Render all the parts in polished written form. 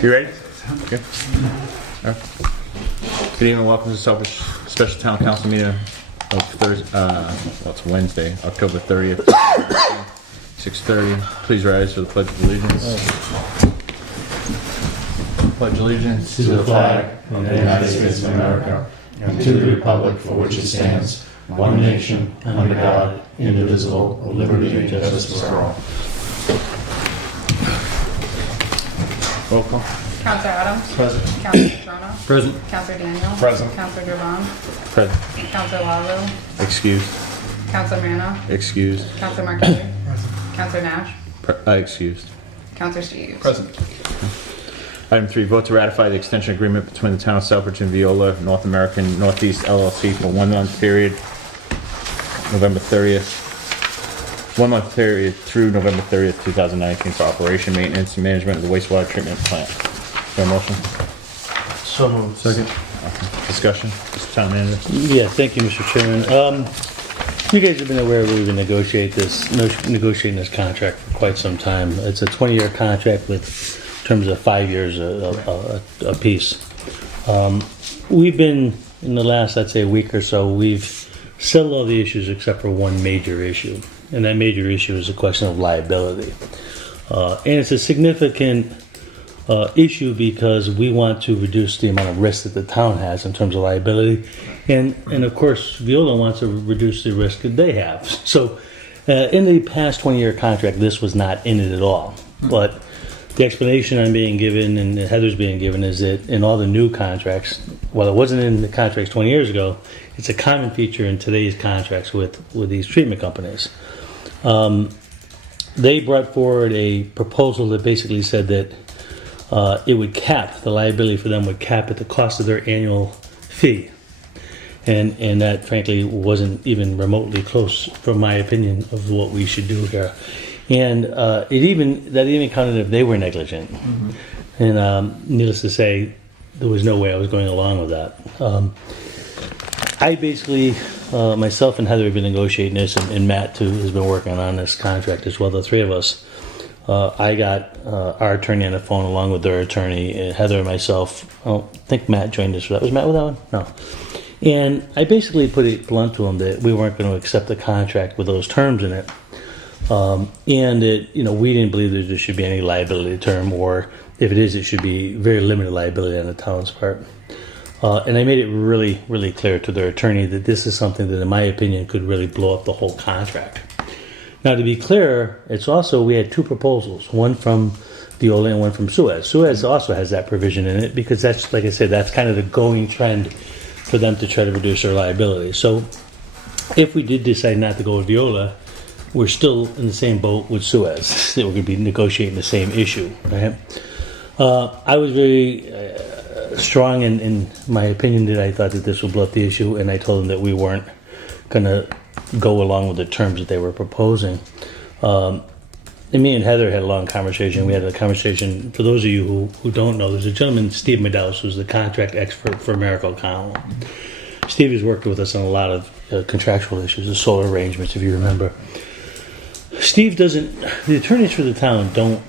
You ready? Okay. All right. Good evening, welcome to the Southbridge Special Town Council meeting of Thursday, it's Wednesday, October 30th, 6:30. Please rise for the Pledge of Allegiance. Pledge allegiance to the flag of the United States of America and to the republic for which it stands, one nation, under God, indivisible, with liberty and justice for all. Roll call. Counselor Adams. Present. Counselor Patrono. Present. Counselor Daniel. Present. Counselor Durbin. Present. Counselor Lazo. Excused. Counselor Manna. Excused. Counselor Marquette. Counselor Nash. Excused. Counselor Steves. Present. Item 3, vote to ratify the extension agreement between the town of Southbridge and Viola North American Northeast LLC for 1 month period, November 30th. 1 month period through November 30th, 2019 for operation, maintenance, and management of the wastewater treatment plant. Is there a motion? So moved. Second. Discussion. Mr. Town Manager. Yeah, thank you, Mr. Chairman. You guys have been aware we've been negotiating this contract for quite some time. It's a 20-year contract with terms of 5 years a piece. We've been, in the last, I'd say, week or so, we've settled all the issues except for one major issue. And that major issue is a question of liability. And it's a significant issue because we want to reduce the amount of risk that the town has in terms of liability. And of course, Viola wants to reduce the risk that they have. So in the past 20-year contract, this was not in it at all. But the explanation I'm being given and Heather's being given is that in all the new contracts, while it wasn't in the contracts 20 years ago, it's a common feature in today's contracts with these treatment companies. They brought forward a proposal that basically said that it would cap, the liability for them would cap at the cost of their annual fee. And that frankly wasn't even remotely close, from my opinion, of what we should do here. And that even counted if they were negligent. Mm-hmm. And needless to say, there was no way I was going along with that. I basically, myself and Heather have been negotiating this, and Matt too has been working on this contract as well, the three of us. I got our attorney on the phone along with their attorney, and Heather and myself. I don't think Matt joined us for that. Was Matt with that one? No. And I basically put it blunt to him that we weren't going to accept the contract with those terms in it. And that, we didn't believe that there should be any liability term, or if it is, it should be very limited liability on the town's part. And I made it really, really clear to their attorney that this is something that, in my opinion, could really blow up the whole contract. Now, to be clear, it's also, we had two proposals, one from Viola and one from Suez. Suez also has that provision in it because that's, like I said, that's kind of the going trend for them to try to reduce their liability. So if we did decide not to go with Viola, we're still in the same boat with Suez. We're going to be negotiating the same issue, right? I was very strong in my opinion that I thought that this would blow up the issue, and I told them that we weren't going to go along with the terms that they were proposing. And me and Heather had a long conversation. We had a conversation, for those of you who don't know, there's a gentleman, Steve Medaus, who's the contract expert for Miracle Connell. Steve has worked with us on a lot of contractual issues, the solar arrangements, if you remember. Steve doesn't, the attorneys for the town don't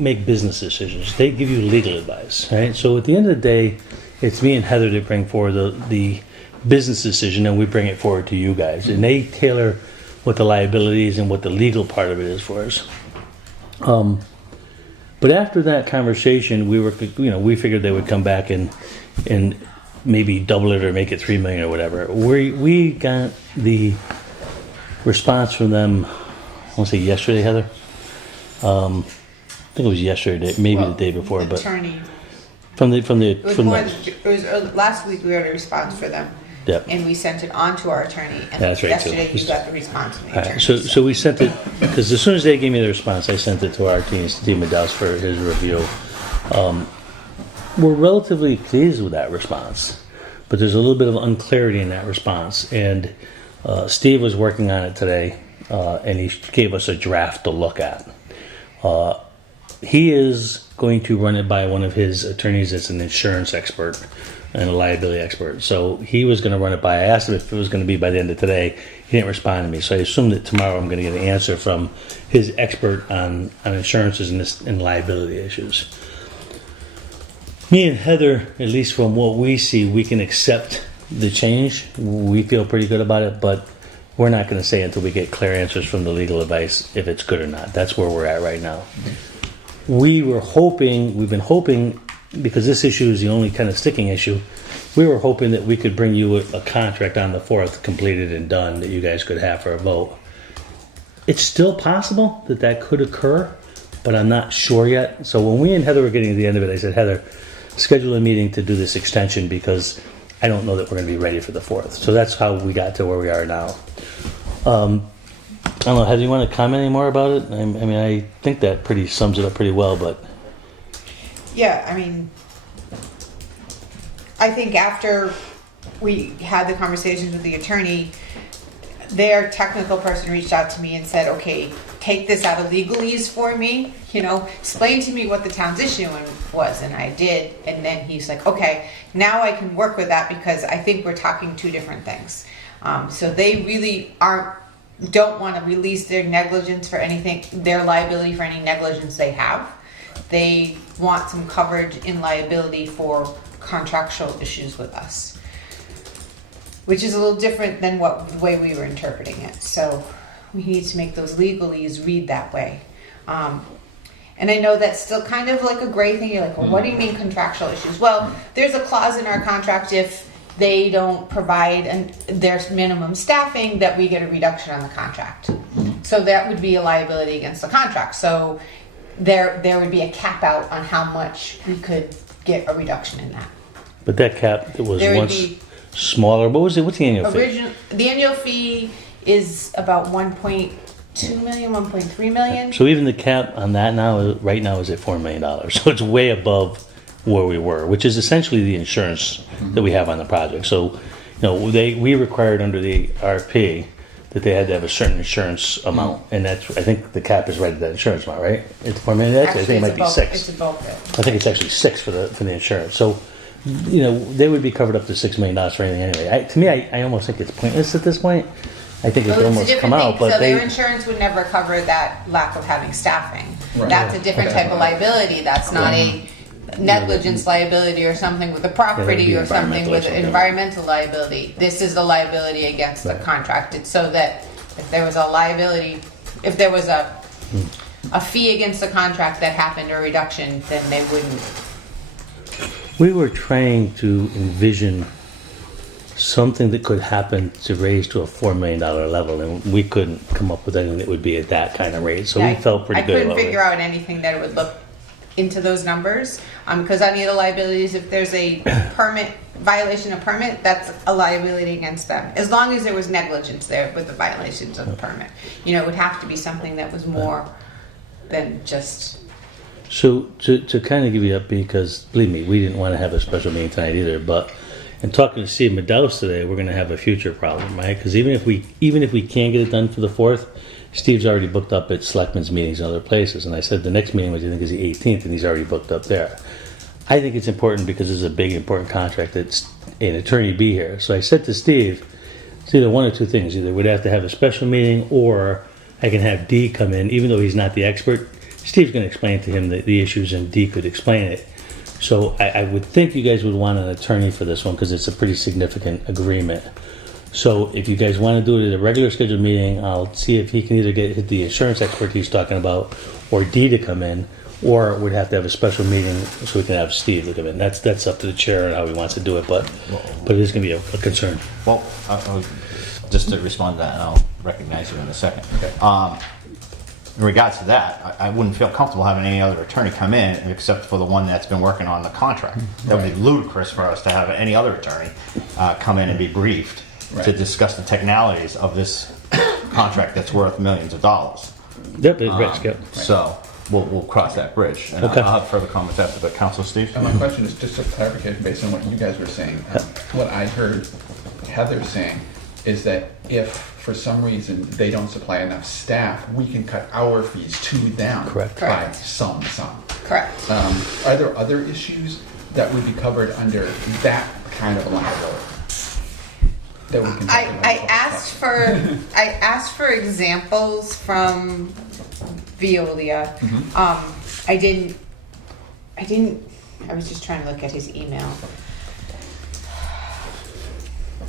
make business decisions. They give you legal advice, right? So at the end of the day, it's me and Heather that bring forward the business decision, and we bring it forward to you guys. And they tailor what the liabilities and what the legal part of it is for us. But after that conversation, we figured they would come back and maybe double it or make it $3 million or whatever. We got the response from them, I want to say yesterday, Heather. I think it was yesterday, maybe the day before, but Attorney. It was last week we got a response for them. Yep. And we sent it on to our attorney. And That's right, yesterday too. you got the response from the all attorney. right, so we sent it, because as soon as they gave me the response, I sent it to our team, Steve Medaus, for his review. We're relatively pleased with that response, but there's a little bit of unclarity in that response. And Steve was working on it today, and he gave us a draft to look at. He is going to run it by one of his attorneys that's an insurance expert and a liability expert. So he was going to run it by. I asked him if it was going to be by the end of today. He didn't respond to me. So I assumed that tomorrow I'm going to get an answer from his expert on insurances and liability issues. Me and Heather, at least from what we see, we can accept the change. We feel pretty good about it, but we're not going to say until we get clear answers from the legal advice if it's good or not. That's where we're at right now. We've been hoping, because this issue is the only kind of sticking issue, we were hoping that we could bring you a contract on the 4th, completed and done, that you guys could have for a vote. It's still possible that that could occur, but I'm not sure yet. So when we and Heather were getting to the end of it, I said, Heather, schedule a meeting to do this extension because I don't know that we're going to be ready for the 4th. So that's how we got to where we are now. I don't know, Heather, you want to comment any more about it? I mean, I think that pretty sums it up pretty well, but... Yeah, I mean, I think after we had the conversations with the attorney, their technical person reached out to me and said, okay, take this out of legalese for me, explain to me what the town's issue was, and I did, and then he's like, okay, now I can work with that because I think we're talking two different things. So they really don't want to release their negligence for anything, their liability for any negligence they have. They want some coverage in liability for contractual issues with us, which is a little different than the way we were interpreting it. So we need to make those legalese read that way. And I know that's still kind of like a gray thing. You're like, well, what do you mean contractual issues? Well, there's a clause in our contract if they don't provide their minimum staffing that we get a reduction on the contract. So that would be a liability against the contract. So there would be a cap out on how much we could get a reduction in that. But that cap that was There would once be smaller, what's the annual fee? The annual fee is about 1.2 million, 1.3 million. So even the cap on that right now is at $4 million. So it's way above where we were, which is essentially the insurance that we have on the project. So, we required under the RP that they had to have a certain insurance amount, and I think the cap is right at that insurance amount, right? It's $4 million. I think it might be 6. It's above it. I think it's actually 6 for the insurance. So, they would be covered up to $6 million for anything anyway. To me, I almost think it's pointless at this point. I think it could almost come out, but their insurance would never cover that lack of having staffing. Right. That's a different type of liability. That's not a negligence liability or something with the property or something with environmental liability. This is the liability against the contract. It's so that if there was a liability, if there was a fee against the contract that happened or reduction, then they wouldn't. we were trying to envision something that could happen to raise to a $4 million level, and we couldn't come up with anything that would be at that kind of rate. So we felt pretty good about it. I couldn't figure out anything that would look into those numbers, because on the other liabilities, if there's a permit violation of permit, that's a liability against them. As long as there was negligence there with the violations of the permit, it would have to be something that was more than just. So to kind of give you up, because believe me, we didn't want to have a special meeting tonight either, but in talking to Steve Medaus today, we're going to have a future problem, right? Because even if we can get it done for the 4th, Steve's already booked up at selectmen's meetings in other places, and I said the next meeting, which I think is the 18th, and he's already booked up there. I think it's important because it's a big, important contract that an attorney be here. So I said to Steve, it's either one or two things. Either we'd have to have a special meeting, or I can have Dee come in, even though he's not the expert. Steve's going to explain to him the issues, and Dee could explain it. So I would think you guys would want an attorney for this one because it's a pretty significant agreement. So if you guys want to do it at a regular scheduled meeting, I'll see if he can either get the insurance expert he's talking about, or Dee to come in, or we'd have to have a special meeting so we can have Steve to come in. That's up to the chair and how he wants to do it, but it is going to be a concern. Well, just to respond to that, and I'll recognize you in a second. Okay. In regards to that, I wouldn't feel comfortable having any other attorney come in except for the one that's been working on the contract. That would be ludicrous for us to have any other attorney come in and be briefed to discuss the technicalities of this contract that's worth millions of dollars. Yep, Rich, yep. So we'll cross that bridge. And Okay. I'll have further comments after the Council, Steve. My question is just a clarification based on what you guys were saying. What I heard Heather saying is that if for some reason they don't supply enough staff, we can cut our fees to them Correct. by some sum. Correct. Are there other issues that would be covered under that kind of liability? That we can talk about? I asked for examples from Veolia. I didn't I was just trying to look at his email.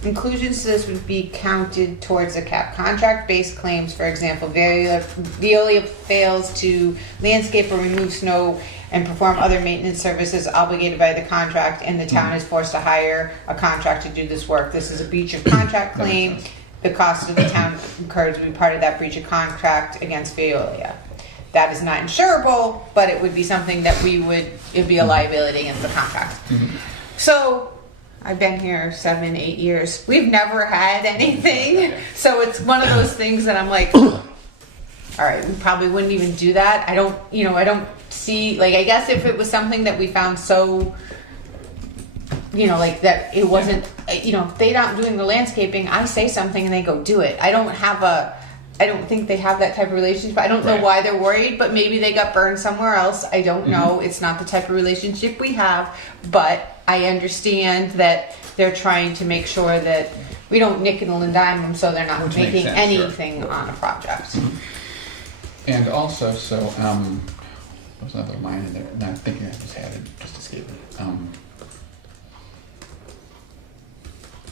Inclusions to this would be counted towards the cap. Contract-based claims, for example, Veolia fails to landscape or remove snow and perform other maintenance services obligated by the contract, and the town is forced to hire a contract to do this work. This is a breach of contract claim. The cost of the town incurred would be part of that breach of contract against Veolia. That is not insurable, but it would be something that it'd be a liability against the contract. So, I've been here 7, 8 years. We've never had anything. So it's one of those things that I'm like, all right, we probably wouldn't even do that. I don't see, like, I guess if it was something that we found so, like that it wasn't, if they're not doing the landscaping, I say something and they go do it. I don't think they have that type of relationship. I don't know why they're worried, but maybe they got burned somewhere else. I don't know. It's not the type of relationship we have, but I understand that they're trying to make sure that we don't nickel and dime them so they're not Which makes making sense, anything on a project. And also, so, there's another line in there, and I'm thinking I just had it, just escaped it.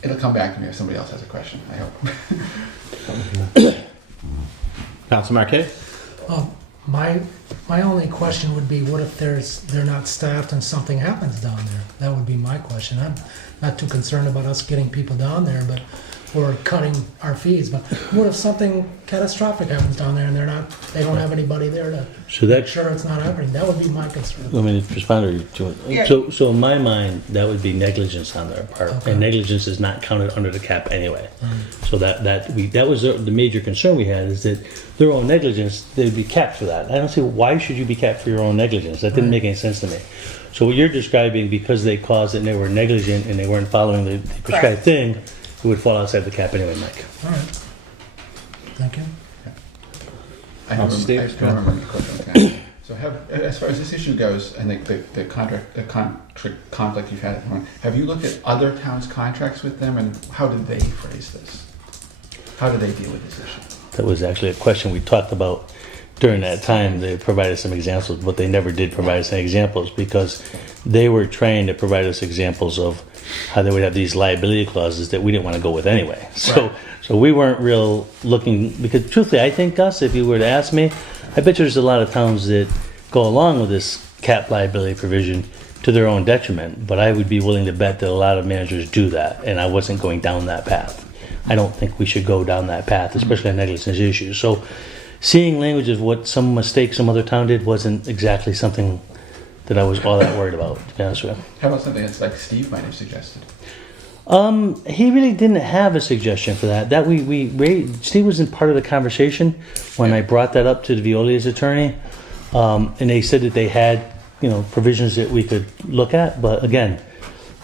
It'll come back to me if somebody else has a question, I hope. Councilor Marquez? My only question would be, what if they're not staffed and something happens down there? That would be my question. I'm not too concerned about us getting people down there, but we're cutting our fees. But what if something catastrophic happens down there and they don't have anybody there to So make that, sure it's not happening? That would be my concern. I mean, respond to it. Yeah. So in my mind, that would be negligence on their part, Okay. and negligence is not counted under the cap anyway. So that was the major concern we had, is that their own negligence, they'd be capped for that. I don't see, why should you be capped for your own negligence? That didn't make any sense to me. So what you're describing, because they caused it and they were negligent and they weren't following the prescribed thing, it would fall outside the cap anyway, Mike. All right. Thank you. I Councilor don't Stevens, go remember the question. So as far as this issue goes, and the conflict you've had at the moment, have you looked at other towns' contracts with them, and how did they phrase this? How did they deal with this issue? That was actually a question we talked about during that time. They provided some examples, but they never did provide us any examples because they were trying to provide us examples of how they would have these liability clauses that we didn't want to go with anyway. So we weren't real looking, because truthfully, I think, Gus, if you were to ask me, I bet you there's a lot of towns that go along with this cap liability provision to their own detriment, but I would be willing to bet that a lot of managers do that, and I wasn't going down that path. I don't think we should go down that path, especially on negligence issues. So seeing language of what some mistake some other town did wasn't exactly something that I was all that worried about, to be honest with you. How about something that's like Steve might have suggested? He really didn't have a suggestion for that. That Steve was in part of the conversation when I brought that up to the Veolia's attorney, and they said that they had, provisions that we could look at. But again,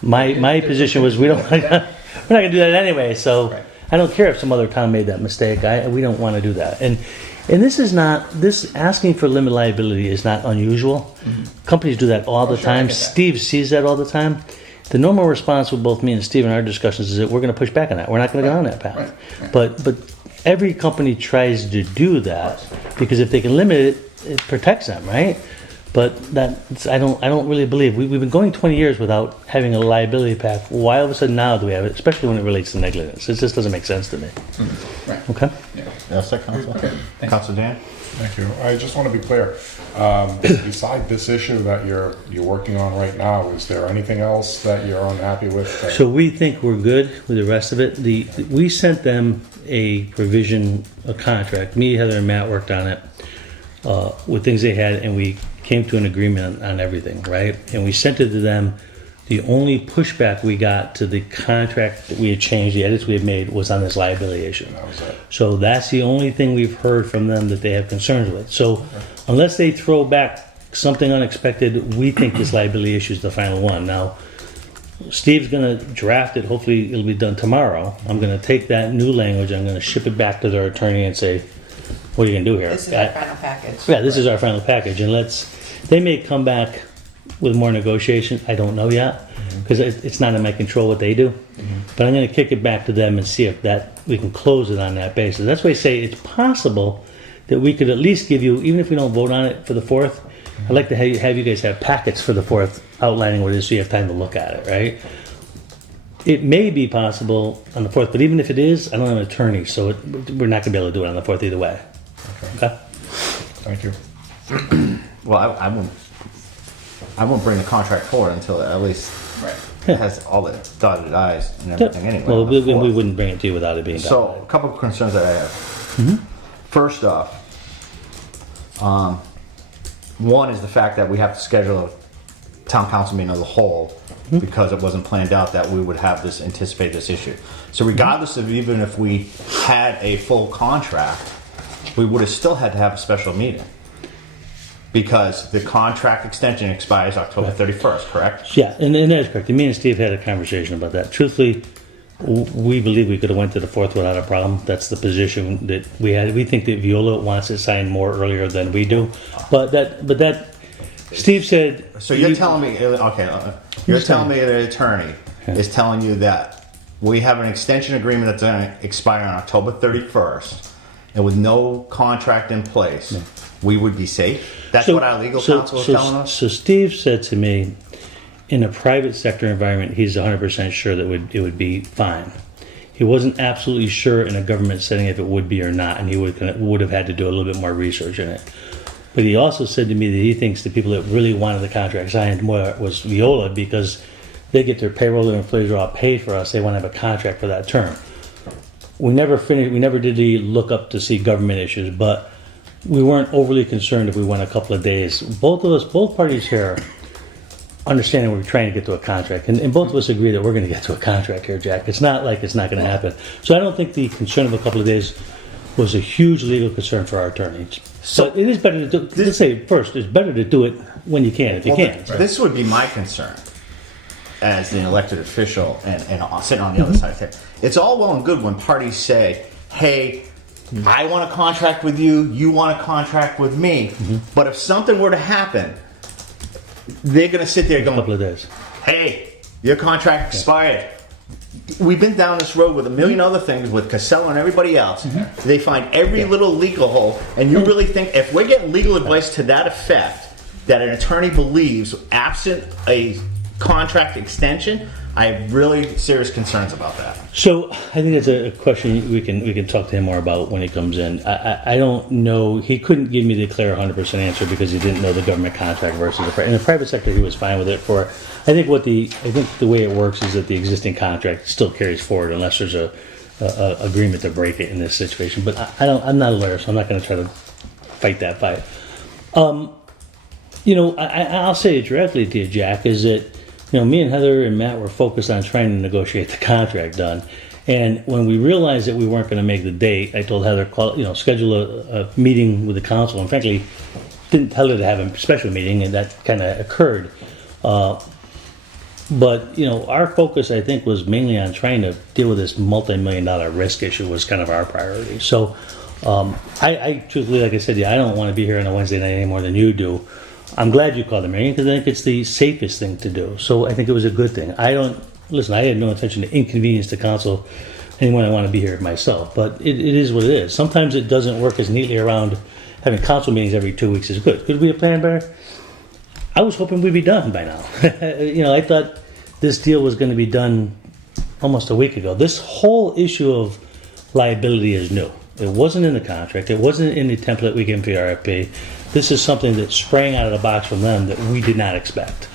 my position was we're not gonna do that anyway. So Right. I don't care if some other town made that mistake. We don't want to do that. And this asking for limit liability is not unusual. Companies do that all the sure, I time. get that. Steve sees that all the time. The normal response with both me and Steve in our discussions is that we're going to push back on that. We're not going to go down that path. Right. But every company tries to do that because if they can limit it, it protects them, right? But I don't really believe we've been going 20 years without having a liability path. Why all of a sudden now do we have it? Especially when it relates to negligence. It just doesn't make sense to me. Right. Okay. Yeah. Yes, sir, Councilor. Okay. Thanks. Councilor Dan? Thank you. I just want to be clear. Beside this issue that you're working on right now, is there anything else that you're unhappy with? So we think we're good with the rest of it. We sent them a provision, a contract. Me, Heather, and Matt worked on it with things they had, and we came to an agreement on everything, right? And we sent it to them. The only pushback we got to the contract that we had changed, the edits we had made, was on this liability issue. That was it. So that's the only thing we've heard from them that they have concerns with. So unless they throw back something unexpected, we think this liability issue is the final one. Now, Steve's gonna draft it. Hopefully it'll be done tomorrow. I'm gonna take that new language, I'm gonna ship it back to their attorney and say, what are you gonna do here? This is our final package. Yeah, this is our final package, and they may come back with more negotiation. I don't know yet, because it's not in my control what they do. But I'm going to kick it back to them and see if we can close it on that basis. That's why I say it's possible that we could at least give you, even if we don't vote on it for the 4th, I'd like to have you guys have packets for the 4th outlining what it is so you have time to look at it, right? It may be possible on the 4th, but even if it is, I don't have an attorney, so we're not going to be able to do it on the 4th either way. Okay? Thank you. Well, I won't bring the contract forward until it at least Right. it has all the dotted i's and everything anyway. Well, on the we 4th. wouldn't bring it to you without it being done. So, a couple of concerns that I have. First off, one is the fact that we have to schedule a town council meeting as a whole because it wasn't planned out that we would have this, anticipate this issue. So regardless of even if we had a full contract, we would have still had to have a special meeting. Because the contract extension expires October 31st, correct? Yeah, and that is correct. Me and Steve had a conversation about that. Truthfully, we believe we could have went to the 4th without a problem. That's the position that we had. We think that Viola wants it signed more earlier than we do. But that, Steve said. So you're telling me, okay, you're telling me the attorney is telling you that we have an extension agreement that's going to expire on October 31st, and with no contract in place, we would be safe? That's what our legal counsel is telling us? So Steve said to me, in a private sector environment, he's 100% sure that it would be fine. He wasn't absolutely sure in a government setting if it would be or not, and he would have had to do a little bit more research in it. But he also said to me that he thinks the people that really wanted the contract signed more was Viola, because they get their payroll and employees are all paid for us. They want to have a contract for that term. We never did the look up to see government issues, but we weren't overly concerned if we went a couple of days. Both parties here understanding we're trying to get to a contract, and both of us agree that we're going to get to a contract here, Jack. It's not like it's not going to happen. So I don't think the concern of a couple of days was a huge legal concern for our attorneys. So it is better to do. Let's say first, it's better to do it when you can, if you can. This would be my concern as an elected official and sitting on the other side of it. It's all well and good when parties say, hey, I want a contract with you, you want a contract with me. But if something were to happen, they're going to sit there A couple going, of days. hey, your contract expired. We've been down this road with a million other things with Casella and everybody else. They find every little legal hole. And you really think if we're getting legal advice to that effect, that an attorney believes absent a contract extension, I have really serious concerns about that. So I think that's a question we can talk to him more about when he comes in. I don't know. He couldn't give me the clear 100% answer because he didn't know the government contract versus in the private sector. He was fine with it. I think the way it works is that the existing contract still carries forward unless there's a agreement to break it in this situation. But I'm not a lawyer, so I'm not going to try to fight that fight. I'll say it directly to you, Jack, is that me and Heather and Matt were focused on trying to negotiate the contract done. And when we realized that we weren't going to make the date, I told Heather, schedule a meeting with the council. And frankly, didn't tell her to have a special meeting, and that kind of occurred. But our focus, I think, was mainly on trying to deal with this multi-million-dollar risk issue was kind of our priority. So I truthfully, like I said, I don't want to be here on a Wednesday night any more than you do. I'm glad you called the meeting because I think it's the safest thing to do. So I think it was a good thing. I had no intention to inconvenience the council anyone I want to be here myself, but it is what it is. Sometimes it doesn't work as neatly around having council meetings every 2 weeks is good. Could we have planned better? I was hoping we'd be done by now. I thought this deal was going to be done almost a week ago. This whole issue of liability is new. It wasn't in the contract. It wasn't in the template we gave for the RFP. This is something that sprang out of the box from them that we did not expect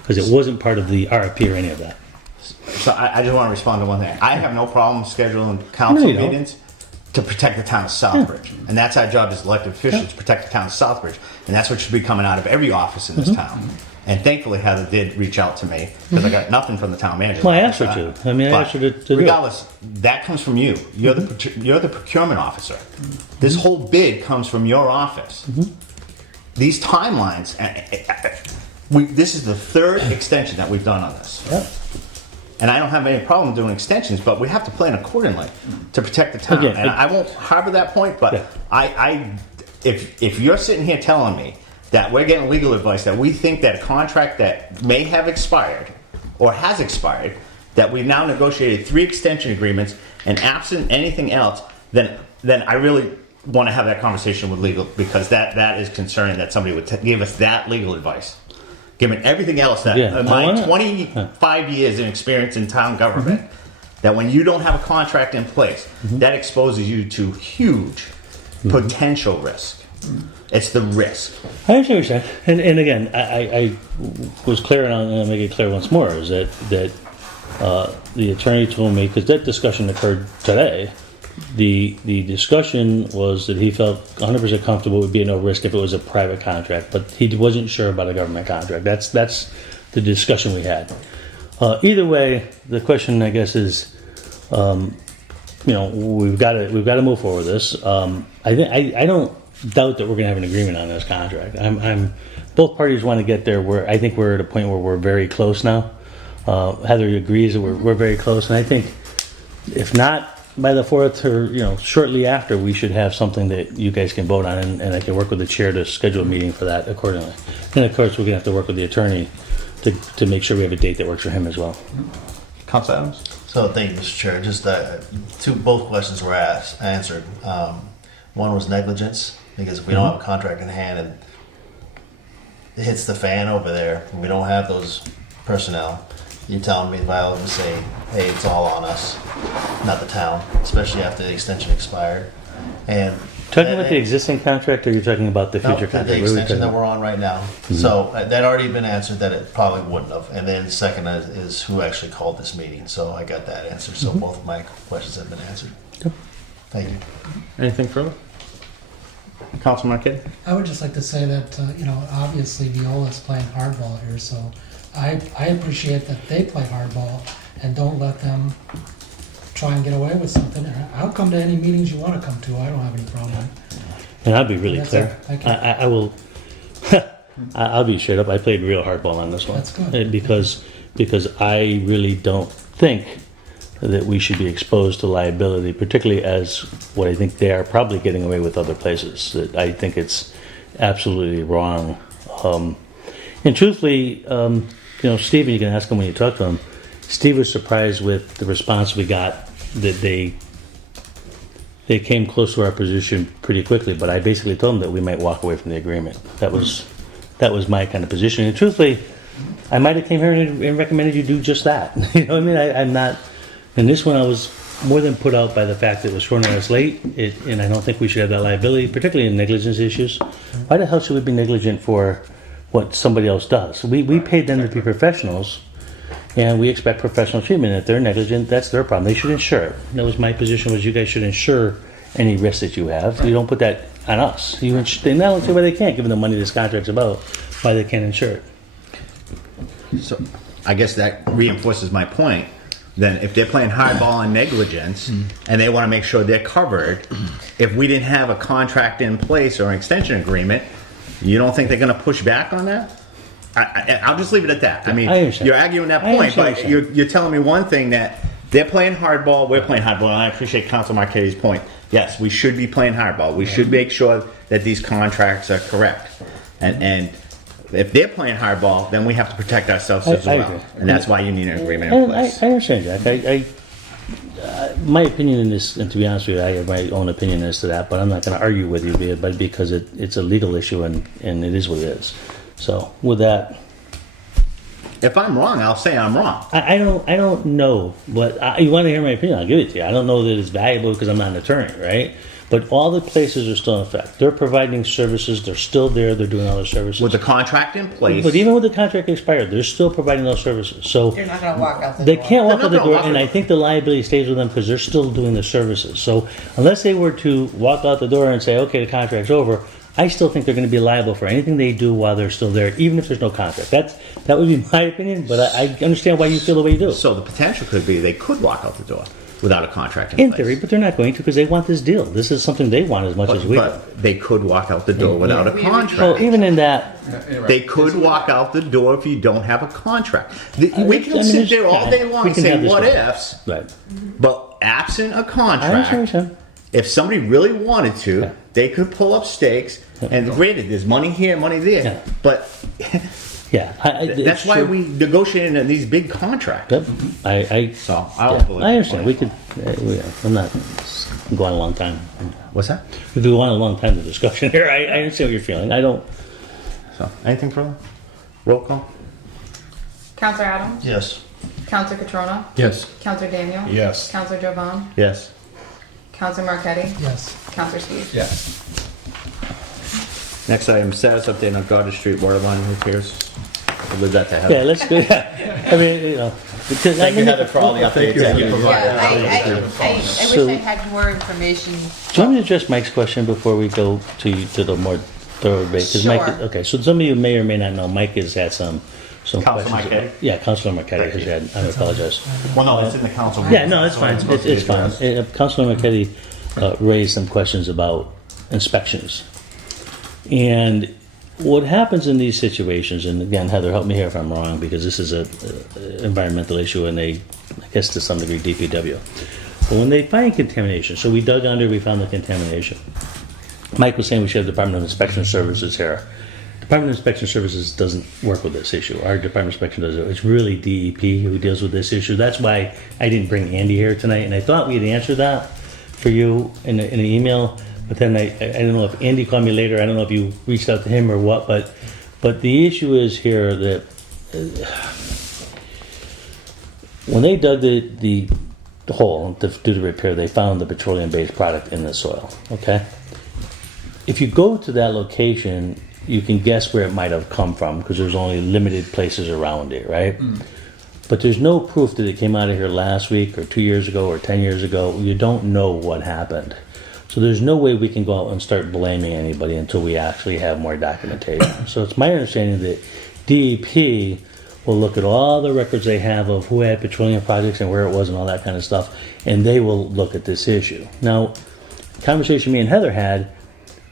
because it wasn't part of the RFP or any of that. So I just want to respond to one thing. I have no problem scheduling council meetings to protect the town of Southbridge. And that's our job as elected officials, to protect the town of Southbridge. And that's what should be coming out of every office in this town. And thankfully, Heather did reach out to me because I got nothing from the town manager. Well, I asked her to. I asked her to do it. Regardless, that comes from you. You're the procurement officer. This whole bid comes from your office. These timelines, this is the third extension that we've done on this. Yeah. And I don't have any problem doing extensions, but we have to plan accordingly to protect the town. Okay, and I won't harbor that point, but if you're sitting here telling me that we're getting legal advice that we think that a contract that may have expired or has expired, that we've now negotiated 3 extension agreements and absent anything else, then I really want to have that conversation with legal, because that is concerning that somebody would give us that legal advice. Given everything else that, Yeah, in I my wanna- 25 years in experience in town government, that when you don't have a contract in place, that exposes you to huge potential risk. It's the risk. I understand what you're saying, and again, I was clear, and I'll make it clear once more, is that the attorney told me, because that discussion occurred today, the discussion was that he felt 100% comfortable would be no risk if it was a private contract, but he wasn't sure about a government contract. That's the discussion we had. Either way, the question, I guess, is, we've got to move forward with this. I don't doubt that we're going to have an agreement on this contract. Both parties want to get there. I think we're at a point where we're very close now. Heather agrees that we're very close, and I think if not by the 4th or shortly after, we should have something that you guys can vote on, and I can work with the chair to schedule a meeting for that accordingly. And of course, we're going to have to work with the attorney to make sure we have a date that works for him as well. Council Adams? So thank you, Mr. Chair. Just both questions were answered. One was negligence, because if we don't have a contract in hand and it hits the fan over there, and we don't have those personnel, you're telling me Viola would say, hey, it's all on us, not the town, especially after the extension expired. And Talking about the existing contract, or you're talking about the future contract? the What are we extension talking that we're on right now. So that already been answered that it probably wouldn't have. And then second is who actually called this meeting. So I got that answer. So both of my questions have been answered. Yep. Thank you. Anything further? Councilman Kidd? I would just like to say that, obviously Viola's playing hardball here, so I appreciate that they play hardball and don't let them try and get away with something. I'll come to any meetings you want to come to. I don't have any problem. And I'll be really That's clear. it. Thank you. I will. I'll be straight up. I played real hardball on this one. That's good. Because I really don't think that we should be exposed to liability, particularly as what I think they are probably getting away with other places. That I think it's absolutely wrong. And truthfully, Stephen, you can ask him when you talk to him. Steve was surprised with the response we got, that they came close to our position pretty quickly, but I basically told them that we might walk away from the agreement. That was my kind of position. And truthfully, I might have came here and recommended you do just that. You know what I mean? I'm not, in this one I was more than put out by the fact that it was thrown at us late, and I don't think we should have that liability, particularly in negligence issues. Why the hell should we be negligent for what somebody else does? We paid them to be professionals, and we expect professional treatment. If they're negligent, that's their problem. They should insure it. That was my position, was you guys should insure any risk that you have. You don't put that on us. They now say why they can't, given the money this contract's about, why they can't insure it. So I guess that reinforces my point. Then if they're playing hardball and negligence and they want to make sure they're covered, if we didn't have a contract in place or an extension agreement, you don't think they're going to push back on that? I'll just leave it at that. I mean, I understand. you're arguing that I point, understand but what you're you're telling me one thing, that they're playing hardball, we're playing hardball, and I appreciate Council Marquette's point. Yes, we should be playing hardball. We should make sure that these contracts are correct. And if they're playing hardball, then we have to protect ourselves as I well. agree. And that's why you need an agreement in And place. I understand, Jack. My opinion in this, and to be honest with you, I have my own opinion as to that, but I'm not going to argue with you, but because it's a legal issue and it is what it is. So with that, If I'm wrong, I'll say I'm wrong. I don't know, but you want to hear my opinion, I'll give it to you. I don't know that it's valuable because I'm not an attorney, right? But all the places are still in effect. They're providing services. They're still there. They're doing all their services. With the contract in place. But even with the contract expired, they're still providing those services. So They're not gonna walk out the they door. can't walk They're out not the gonna door, walk and out- I think the liability stays with them because they're still doing the services. So unless they were to walk out the door and say, okay, the contract's over, I still think they're going to be liable for anything they do while they're still there, even if there's no contract. That would be my opinion, but I understand why you feel the way you do. So the potential could be they could walk out the door without a contract in In place. theory, but they're not going to because they want this deal. This is something they want as much as we do. But they could walk out the door without a We- contract. So even in that, They could walk out the door if you don't have a contract. We I mean, can sit there all day we long and can say have this what one. ifs, right? but absent a I contract, understand. if somebody really wanted to, Yeah. they could pull up stakes. And granted, there's money here, money there, Yeah. but Yeah, that's it's why true. we negotiate in these big contracts. Yep. I So I don't yeah, believe I it. understand. We could. I'm not can go on a long time. What's that? We could go on a long time, the discussion here. I understand what you're feeling. I don't, So, anything further? Roll call? Counselor Adams? Yes. Counselor Catrona? Yes. Counselor Daniel? Yes. Counselor Jovan? Yes. Counselor Marquetti? Yes. Counselor Steve? Yes. Next item, status update on Goddard Street water line repairs. We'll leave that to Heather. yeah, let's go, yeah. I mean, you know. Because, Thank you, Heather, for all the updates that you provided. Yeah, I wish So- I had more information. Do you want me to address Mike's question before we go to the more thorough debate? 'Cause Mike, Sure. okay, so some of you may or may not know, Mike has had some Councilor questions. Marquetti? Yeah, Councilor Marquetti has had, I apologize. Well, no, it's in the council. Yeah, no, it's fine, it's fine. Councilor Marquetti raised some questions about inspections. And what happens in these situations, and again, Heather, help me here if I'm wrong, because this is a environmental issue and I guess to some degree DPW. But when they find contamination, so we dug under, we found the contamination. Mike was saying we should have Department of Inspection Services here. Department of Inspection Services doesn't work with this issue. Our Department of Inspection does it. It's really DEP who deals with this issue. That's why I didn't bring Andy here tonight, and I thought we'd answer that for you in an email. But then I don't know if Andy called me later. I don't know if you reached out to him or what. But the issue is here that when they dug the hole to do the repair, they found the petroleum-based product in the soil. Okay. If you go to that location, you can guess where it might have come from because there's only limited places around it, right? But there's no proof that it came out of here last week or 2 years ago or 10 years ago. You don't know what happened. So there's no way we can go out and start blaming anybody until we actually have more documentation. So it's my understanding that DEP will look at all the records they have of who had petroleum projects and where it was and all that kind of stuff, and they will look at this issue. Now, the conversation me and Heather had,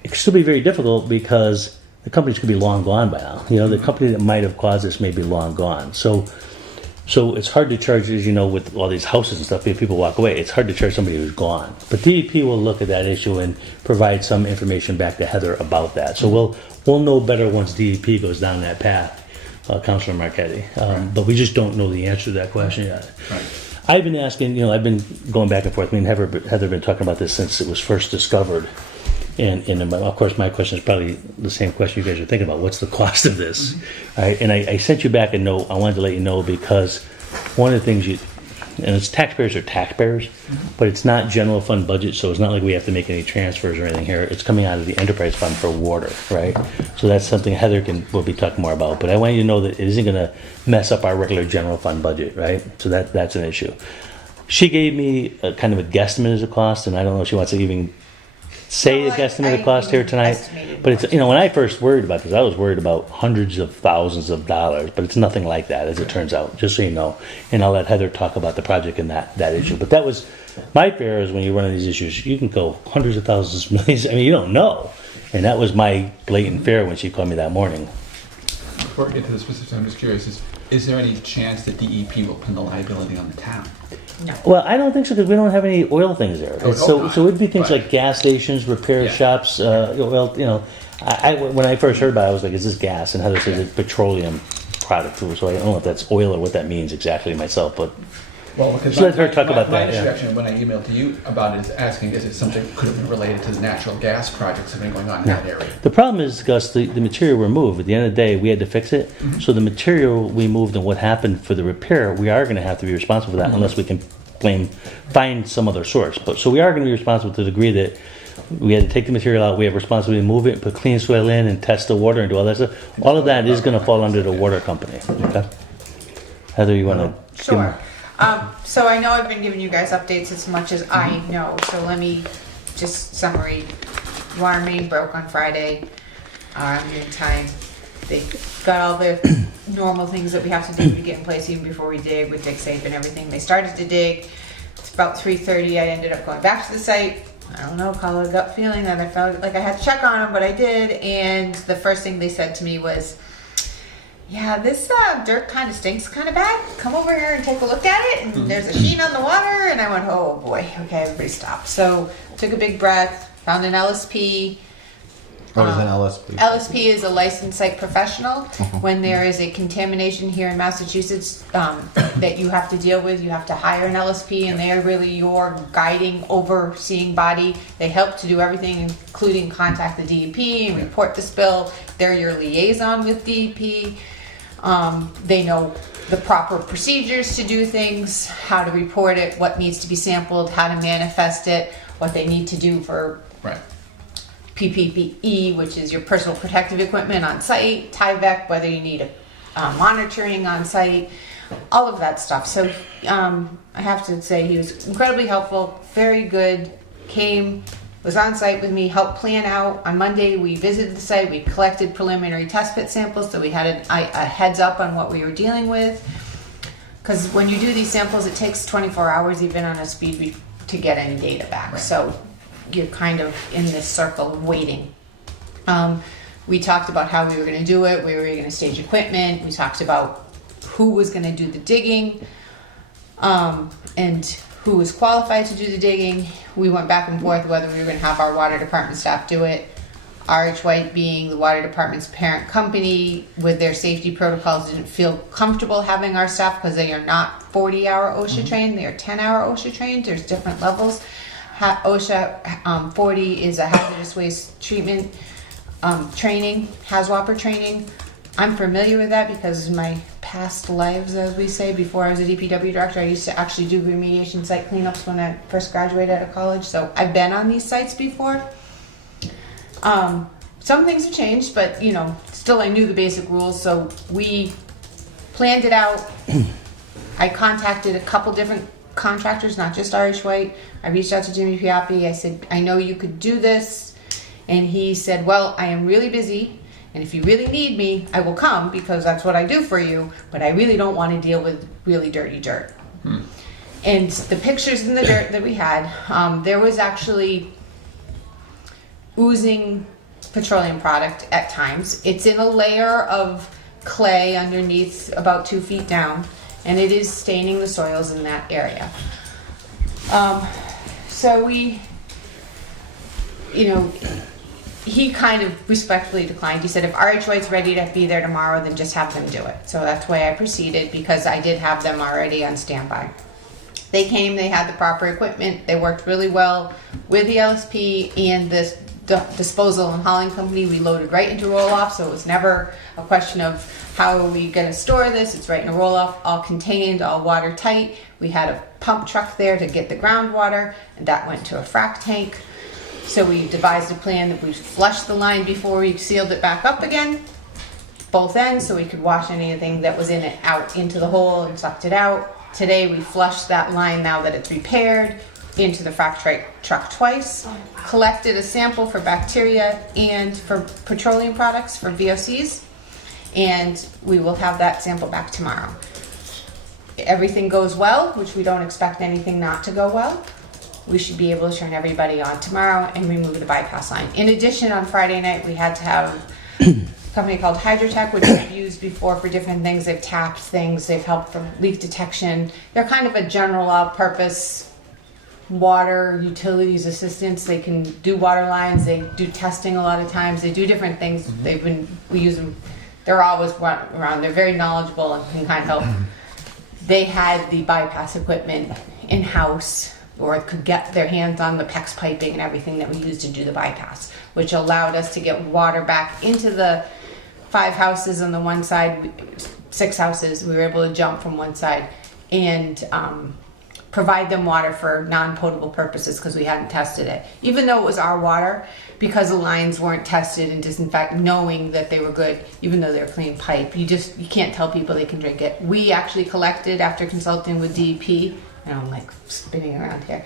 it could still be very difficult because the companies could be long gone by now. You know, the company that might have caused this may be long gone. So it's hard to charge, as you know, with all these houses and stuff, if people walk away, it's hard to charge somebody who's gone. But DEP will look at that issue and provide some information back to Heather about that. So we'll know better once DEP goes down that path, Councilor Marquetti. But we just don't know the answer to that question yet. Right. I've been asking, you know, I've been going back and forth. Me and Heather have been talking about this since it was first discovered. And of course, my question is probably the same question you guys are thinking about. What's the cost of this? All right, and I sent you back a note. I wanted to let you know because one of the things and it's taxpayers are taxpayers, but it's not general fund budget, so it's not like we have to make any transfers or anything here. It's coming out of the enterprise fund for water, right? So that's something Heather will be talking more about. But I want you to know that it isn't going to mess up our regular general fund budget, right? So that's an issue. She gave me a kind of a guesstimate as a cost, and I don't know if she wants to even say Well, a guesstimate I of cost here even tonight, estimated but it's, you know, when I first worried about this, I was worried about hundreds of thousands of dollars, but it's nothing like that, as it turns out, just so you know. And I'll let Heather talk about the project and that issue. But that was my fear, is when you run into these issues, you can go hundreds of thousands, millions. I mean, you don't know. And that was my blatant fear when she called me that morning. Before we get to the specifics, I'm just curious, is there any chance that DEP will pin the liability on the town? No. Well, I don't think so because we don't have any oil things there. Oh, So not. it'd be things But- like gas stations, repair Yeah. shops. Well, you know, when I first heard about it, I was like, "Is this gas?" And Heather says it's petroleum product. So I don't know if that's oil or what that means exactly myself, but Well, because So let her talk about my that, yeah. introduction when I emailed to you about it is asking, is it something could have been related to the natural gas projects that have been going on in that area? the problem is, Gus, the material we moved. At the end of the day, we had to fix it. So the material we moved and what happened for the repair, we are going to have to be responsible for that unless we can find some other source. But so we are going to be responsible to the degree that we had to take the material out. We have responsibility to move it, put clean soil in, and test the water and do all that stuff. All of that is going to fall under the water company. Okay. Heather, you want to? Sure. So I know I've been giving you guys updates as much as I know, so let me just summary. Water main broke on Friday, noon time. They got all the normal things that we have to do to get in place even before we dig, with dig safe and everything. They started to dig. It's about 3:30. I ended up going back to the site. I don't know, call it a gut feeling that I felt like I had to check on them, but I did. And the first thing they said to me was, yeah, this dirt kind of stinks kind of bad. Come over here and take a look at it. And there's a sheen on the water. And I went, oh boy. Okay, everybody stop. So took a big breath, found an LSP, What is an LSP? LSP is a licensed site professional. When there is a contamination here in Massachusetts that you have to deal with, you have to hire an LSP, and they are really your guiding, overseeing body. They help to do everything, including contact the DEP and report the spill. They're your liaison with DEP. They know the proper procedures to do things, how to report it, what needs to be sampled, how to manifest it, what they need to do for Right. PPE, which is your personal protective equipment on site, Tyvek, whether you need a monitoring on site, all of that stuff. So I have to say he was incredibly helpful, very good, came, was on site with me, helped plan out. On Monday, we visited the site, we collected preliminary test pit samples, so we had a heads up on what we were dealing with. Because when you do these samples, it takes 24 hours even on a speed to get any data back. Right. So you're kind of in this circle of waiting. We talked about how we were going to do it, where we were going to stage equipment. We talked about who was going to do the digging, and who was qualified to do the digging. We went back and forth whether we were going to have our water department staff do it. RH White, being the water department's parent company, with their safety protocols, didn't feel comfortable having our staff because they are not 40-hour OSHA trained. They are 10-hour OSHA trained. There's different levels. OSHA 40 is a hazardous waste treatment training, HAZWOPER training. I'm familiar with that because in my past lives, as we say, before I was a DPW director, I used to actually do remediation site cleanups when I first graduated out of college. So I've been on these sites before. Some things have changed, but still I knew the basic rules. So we planned it out. I contacted a couple different contractors, not just RH White. I reached out to Jimmy Piappi. I said, I know you could do this. And he said, well, I am really busy. And if you really need me, I will come because that's what I do for you. But I really don't want to deal with really dirty dirt. And the pictures in the dirt that we had, there was actually oozing petroleum product at times. It's in a layer of clay underneath about 2 feet down, and it is staining the soils in that area. So we, he kind of respectfully declined. He said, if RH White's ready to be there tomorrow, then just have them do it. So that's why I proceeded, because I did have them already on standby. They came, they had the proper equipment, they worked really well with the LSP and this disposal and hauling company. We loaded right into roll-off, so it was never a question of how are we going to store this. It's right in a roll-off, all contained, all watertight. We had a pump truck there to get the groundwater, and that went to a frac tank. So we devised a plan that we flushed the line before we sealed it back up again, both ends, so we could wash anything that was in it out into the hole and sucked it out. Today we flushed that line, now that it's repaired, into the frac truck twice, collected a sample for bacteria and for petroleum products, for VOCs, and we will have that sample back tomorrow. Everything goes well, which we don't expect anything not to go well. We should be able to turn everybody on tomorrow and remove the bypass line. In addition, on Friday night, we had to have a company called Hydrotech, which we've used before for different things. They've tapped things, they've helped for leak detection. They're kind of a general all-purpose water utilities assistance. They can do water lines, they do testing a lot of times, they do different things. We use them, they're always around, they're very knowledgeable and can kind of help. They had the bypass equipment in-house, or could get their hands on the PEX piping and everything that we used to do the bypass, which allowed us to get water back into the 5 houses on the one side, 6 houses. We were able to jump from one side and provide them water for non-potable purposes because we hadn't tested it. Even though it was our water, because the lines weren't tested and disinfected, knowing that they were good, even though they're clean pipe, you can't tell people they can drink it. We actually collected, after consulting with DEP, and I'm like spinning around here,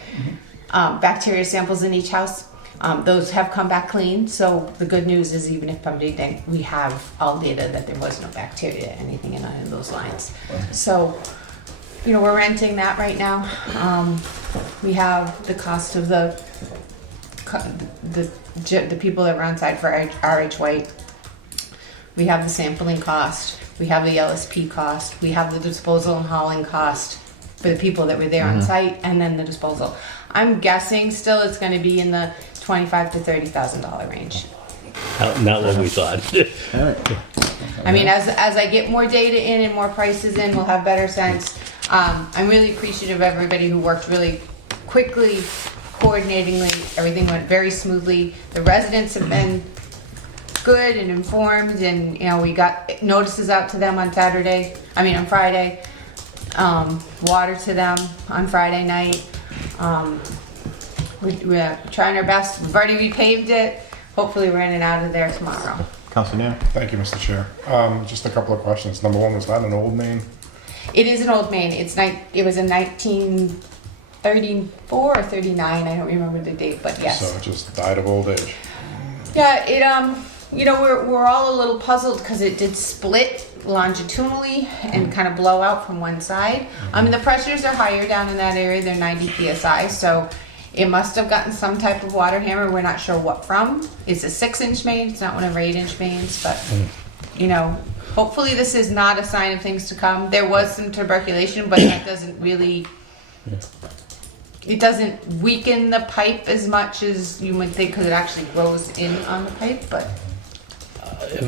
bacteria samples in each house. Those have come back clean, so the good news is, even if somebody didn't, we have all data that there was no bacteria, anything in any of those lines. So, we're renting that right now. We have the cost of the people that were on site for RH White. We have the sampling cost. We have the LSP cost. We have the disposal and hauling cost for the people that were there on site, and then the disposal. I'm guessing still it's going to be in the $25,000 to $30,000 range. Not what we thought. All right. I mean, as I get more data in and more prices in, we'll have better sense. I'm really appreciative of everybody who worked really quickly, coordinatingly. Everything went very smoothly. The residents have been good and informed, and we got notices out to them on on Friday. Water to them on Friday night. We're trying our best. We've already repaved it. Hopefully we're in and out of there tomorrow. Councilor Nair? Thank you, Mr. Chair. Just a couple of questions. Number one, was that an old main? It is an old main. It was in 1934 or 39. I don't remember the date, but yes. So it just died of old age. Yeah, we're all a little puzzled because it did split longitudinally and kind of blow out from one side. The pressures are higher down in that area. They're 90 psi, so it must have gotten some type of water hammer. We're not sure what from. It's a 6-inch main. It's not one of our 8-inch mains, but hopefully this is not a sign of things to come. There was some tuberculation, but that doesn't really. It doesn't weaken the pipe as much as you would think because it actually grows in on the pipe, but.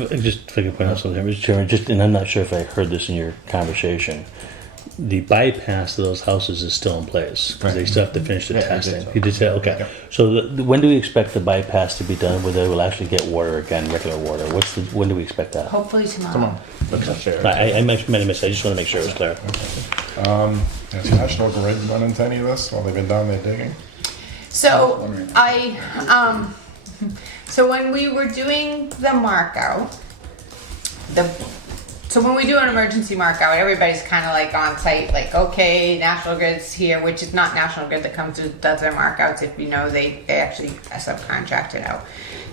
Just if I could point out something, Mr. Chairman, and I'm not sure if I heard this in your conversation, the bypass to those houses is still in place because they still have to finish the Yeah, I did testing. so. You did say, okay. Yeah. So when do we expect the bypass to be done where they will actually get water again, regular water? When do we expect that? Hopefully tomorrow. Come on. Let's not share. I might have missed. I just want to make sure it was clear. Has National Grid run into any of this while they've been down there digging? So so when we were doing the mark out, so when we do an emergency mark out, everybody's kind of like on site, like, okay, National Grid's here, which is not National Grid that comes to does their mark outs. If you know, they actually subcontract it out.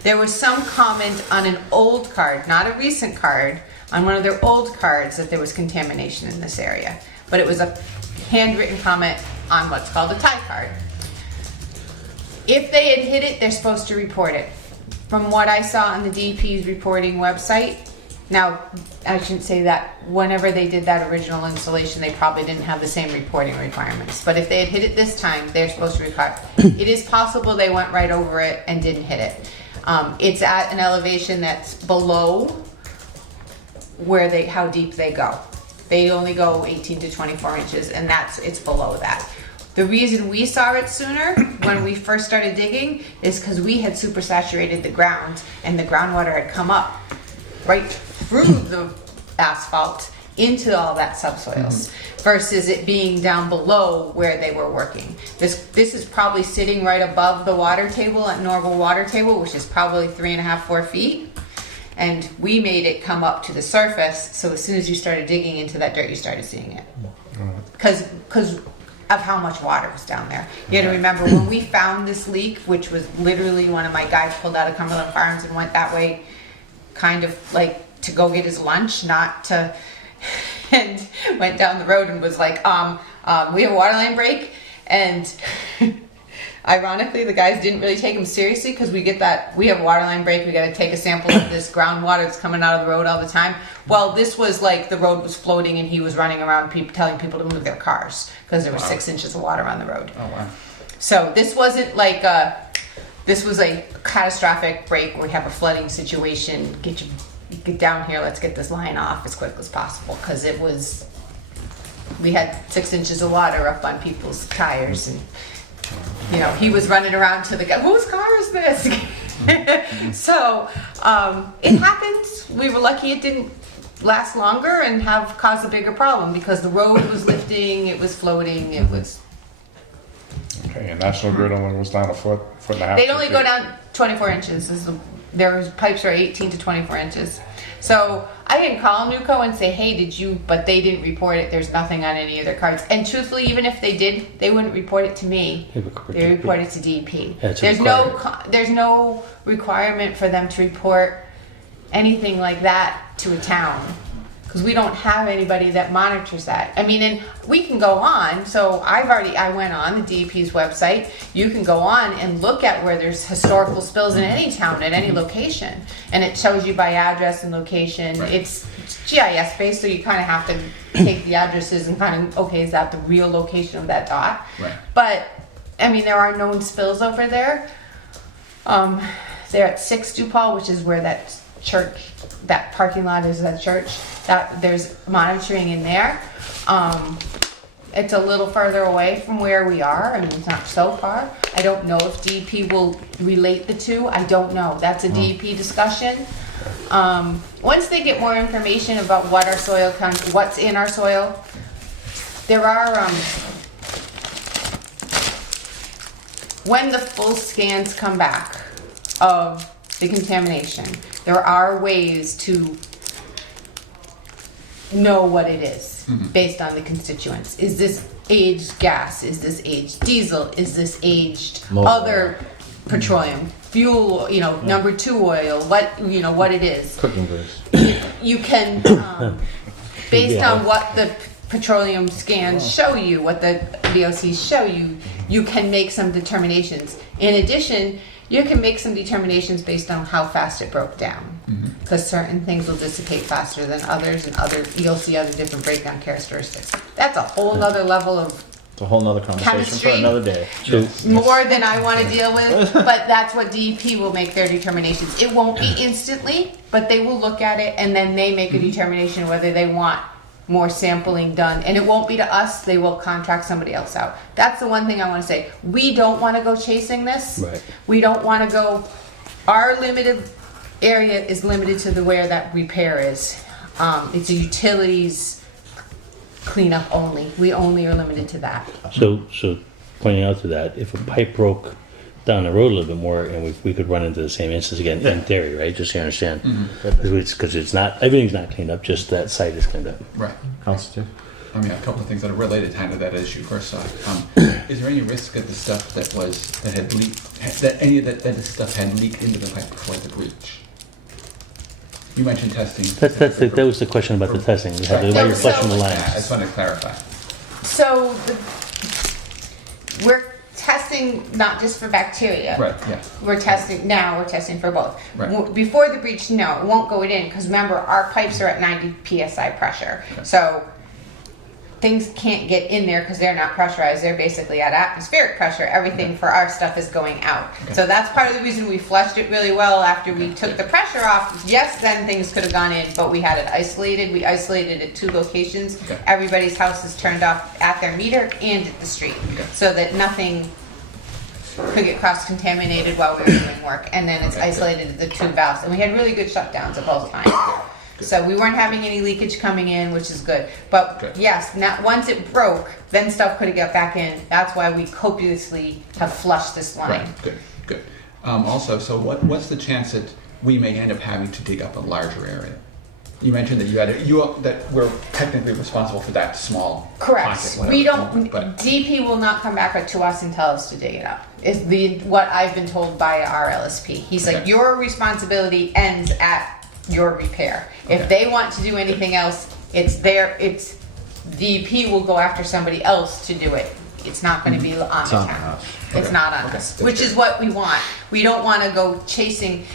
There was some comment on an old card, not a recent card, on one of their old cards that there was contamination in this area. But it was a handwritten comment on what's called a tie card. If they had hit it, they're supposed to report it. From what I saw on the DEP's reporting website, now I shouldn't say that, whenever they did that original installation, they probably didn't have the same reporting requirements. But if they had hit it this time, they're supposed to report. It is possible they went right over it and didn't hit it. It's at an elevation that's below how deep they go. They only go 18 to 24 inches, and it's below that. The reason we saw it sooner when we first started digging is because we had supersaturated the ground and the groundwater had come up right through the asphalt into all that subsoils versus it being down below where they were working. This is probably sitting right above the water table at normal water table, which is probably 3.5, 4 feet. And we made it come up to the surface, so as soon as you started digging into that dirt, you started seeing it. Because of how much water was down there. You got to remember, when we found this leak, which was literally one of my guys pulled out of Cumberland Farms and went that way, kind of like to go get his lunch, not to, and went down the road and was like, we have a water line break, and ironically, the guys didn't really take him seriously because we have a water line break, we got to take a sample of this groundwater that's coming out of the road all the time. Well, this was like the road was floating and he was running around telling people to move their cars because there was 6 inches of water on the road. Oh, wow. So this wasn't like this was a catastrophic break where we have a flooding situation. Get down here, let's get this line off as quick as possible because we had 6 inches of water up on people's tires, and he was running around to the guy, whose car is this? So it happens. We were lucky it didn't last longer and have caused a bigger problem because the road was lifting, it was floating, it was. Okay, and National Grid only was down a foot and a half. They'd only go down 24 inches. Their pipes are 18 to 24 inches. So I didn't call Nuco and say, hey, but they didn't report it. There's nothing on any of their cards. And truthfully, even if they did, they wouldn't report it to me. They report it to DEP. There's no requirement for them to report anything like that to a town because we don't have anybody that monitors that. I mean, and we can go on. So I went on the DEP's website. You can go on and look at where there's historical spills in any town at any location, and it shows you by address and location. Right. It's GIS based, so you kind of have to take the addresses and kind of, okay, is that the real location of that dot? Right. But I mean, there are known spills over there. there at 6 DuPaul, which is where that church, that parking lot is, that church, that there's monitoring in there. It's a little further away from where we are. I mean, it's not so far. I don't know if DEP will relate the two. I don't know. That's a DEP discussion. Once they get more information about what our soil, what's in our soil, there are, when the full scans come back of the contamination, there are ways to know what it is based on the constituents. Is this aged gas? Is this aged diesel? Is this aged Motor. other petroleum? Fuel, number 2 oil, what it is. Cooking grease. You can, based on what the petroleum scans show you, what the VOCs show you, you can make some determinations. In addition, you can make some determinations based on how fast it broke down. Because certain things will dissipate faster than others, and you'll see other different breakdown characteristics. That's a whole other level of It's a whole nother conversation Chemistry. for another day. more than I want to deal with, but that's what DEP will make their determinations. It won't be instantly, but they will look at it and then they make a determination whether they want more sampling done. And it won't be to us, they will contract somebody else out. That's the one thing I want to say. We don't want to go chasing this. Right. We don't want to go, our limited area is limited to where that repair is. It's a utilities cleanup only. We only are limited to that. So pointing out to that, if a pipe broke down the road a little bit more, and we could run into the same instance again, in theory, right? Just so you understand, because it's not, everything's not cleaned up, just that site is cleaned up. Right. Constitute. I mean, a couple of things that are related kind of to that issue. First off, is there any risk that the stuff that had leaked, that any of that stuff had leaked into the pipe before the breach? You mentioned testing. That was the question about the testing. Why you're flushing the Yeah, I lines. just wanted to clarify. So we're testing not just for bacteria. Right. Yeah. We're testing for both. Right. Before the breach, no, it won't go in, because remember, our pipes are at 90 psi pressure. Okay. So things can't get in there because they're not pressurized. They're basically at atmospheric pressure. Everything for our stuff is going out. Okay. So that's part of the reason we flushed it really well after we took the pressure off. Yes, then things could have gone in, but we had it isolated. We isolated at 2 locations. Okay. Everybody's house is turned off at their meter and at the street, Okay. so that nothing could get cross-contaminated while we were doing work. And then it's Okay. isolated at the 2 valves. And we had really good shutdowns at both times. So we weren't having any leakage coming in, which is good. But Good. yes, not, once it broke, then stuff could have got back in. That's why we copiously have flushed this line. Right. Good. Good. Also, so what's the chance that we may end up having to dig up a larger area? You mentioned that that we're technically responsible for that small Correct. pocket, whatever. We don't. But DP will not come back to us and tell us to dig it up. Is what I've been told by our LSP. He's like, Okay. your responsibility ends at your repair. If Okay. they want to do anything else, it's DP will go after somebody else to do it. It's not going to be on the on town. us. It's Okay. not on Okay. us, That's which good. is what we want. We don't want to go chasing.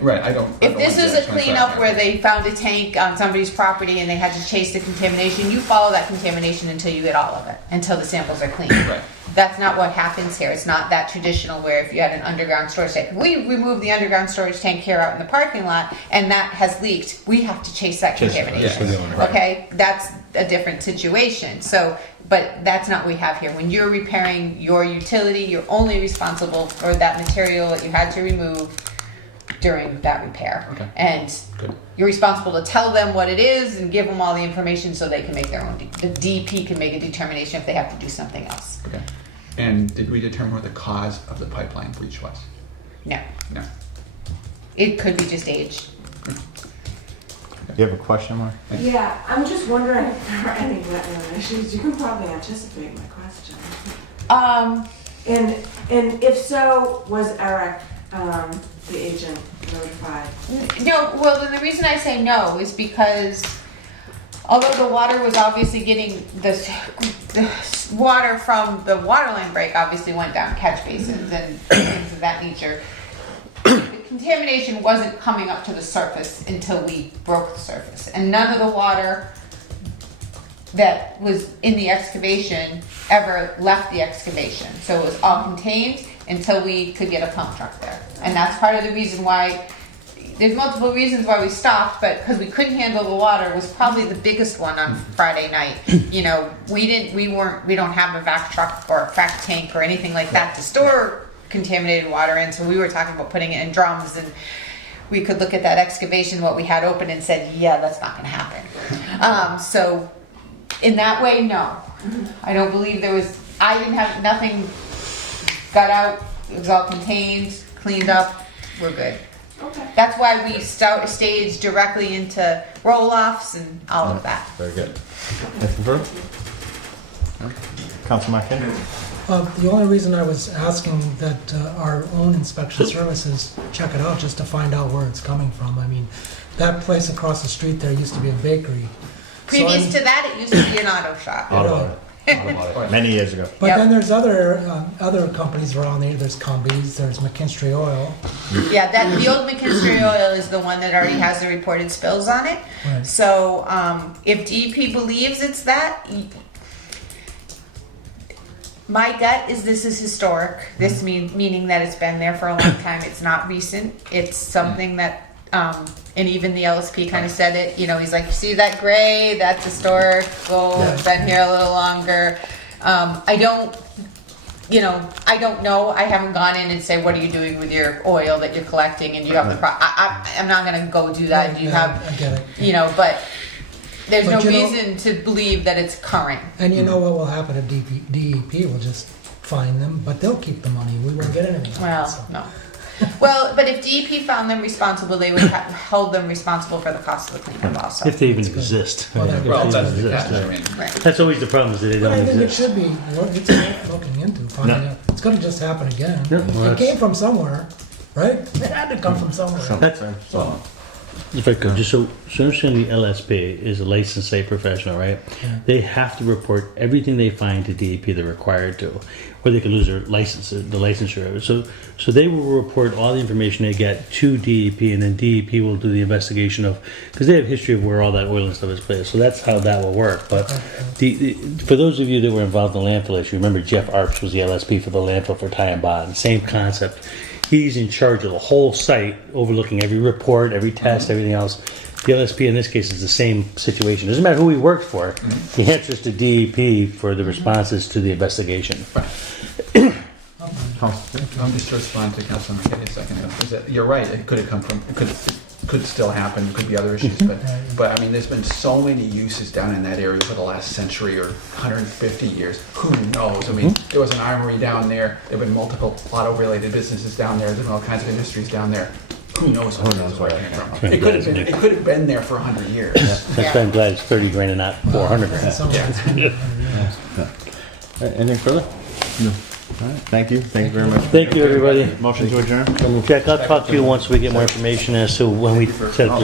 right, I don't. If this is a cleanup where they found a tank on somebody's property and they had to chase the contamination, you follow that contamination until you get all of it, until the samples are clean. Right. That's not what happens here. It's not that traditional where if you had an underground storage tank. We removed the underground storage tank here out in the parking lot and that has leaked. We have to chase that contamination. yes, right. Okay? That's a different situation. So, but that's not what we have here. When you're repairing your utility, you're only responsible for that material that you had to remove during that repair. Okay. And Good. you're responsible to tell them what it is and give them all the information so they can make their own. The DP can make a determination if they have to do something else. Okay. And did we determine what the cause of the pipeline breach was? No. No. It could be just age. You have a question, Mark? Yeah, I'm just wondering if there are any wetland issues. You can probably anticipate my question. And if so, was Eric, the agent, notified? No, well, then the reason I say no is because although the water was obviously getting, the water from the water line break obviously went down catch basins and things of that nature. The contamination wasn't coming up to the surface until we broke the surface. And none of the water that was in the excavation ever left the excavation. So it was all contained until we could get a pump truck there. And that's part of the reason why, there's multiple reasons why we stopped, but because we couldn't handle the water was probably the biggest one on Friday night. You know, we don't have a vac truck or a frac tank or anything like that to store contaminated water in, so we were talking about putting it in drums, and we could look at that excavation, what we had open, and said, yeah, that's not gonna happen. So in that way, no. I don't believe there was, I didn't have, nothing got out, it was all contained, cleaned up, we're good. Okay. That's why we staged directly into roll-offs and all of that. Very good. Anything further? No? Councilman Marquetti? The only reason I was asking that our own inspection services check it out, just to find out where it's coming from. I mean, that place across the street there used to be a bakery. Previous to that, it used to be an auto shop. Automotive. Many years ago. But Yep. then there's other companies around there. There's Cumbies, there's McKinstry Oil. Yeah, that, the old McKinstry oil is the one that already has the reported spills on it. Right. So, if DEP believes it's that, my gut is this is historic. This meaning that it's been there for a long time. It's not recent. It's something that, and even the LSP kind of said it, you know, he's like, see that gray, that's historical, it's been here a little longer. I don't know, I haven't gone in and say, what are you doing with your oil that you're collecting, and you have the I'm not gonna go do that. Do you have, I get it. you know, but there's But no you know- reason to believe that it's current. And you know what will happen at DEP? We'll just fine them, but they'll keep the money. We won't get anything. Well, So- no. Well, but if DEP found them responsible, they would hold them responsible for the cost of the cleanup also. If they even exist. Well, If that- they Well, even that's the exist, catch, I yeah. mean. Right. That's always the problem, is that they But I don't think it exist. should be, it's worth looking into, finding out. It's gonna just happen again. Yeah, well, It came from somewhere, right? It had to come from somewhere. So, If I could, just so understand, the LSP is a licensed site professional, right? Yeah. They have to report everything they find to DEP. They're required to, or they could lose their license, the licensure. So they will report all the information they get to DEP, and then DEP will do the investigation of, because they have history of where all that oil and stuff is placed. So that's how that will work. But for those of you that were involved in the landfill issue, remember Jeff Arps was the LSP for the landfill for Ty and Bond. Same concept. He's in charge of the whole site, overlooking every report, every test, everything else. The LSP in this case is the same situation. Doesn't matter who he works for. The answer is to DEP for the responses to the investigation. Council- Just to respond to Councilman Marquetti a second ago, is that you're right, it could have come from, could still happen, could be other issues, but I mean, there's been so many uses down in that area for the last century or 150 years. Who knows? I mean, there was an armory down there, there've been multiple auto-related businesses down there, there's been all kinds of industries down there. Who knows where it came from? It could have been there for 100 years. That's why I'm glad it's 30 grand and not 400 grand. Anything further? No. All right, thank you very much. Thank you, everybody. Motion to adjourn? Jack, I'll talk to you once we get more information as to when we set the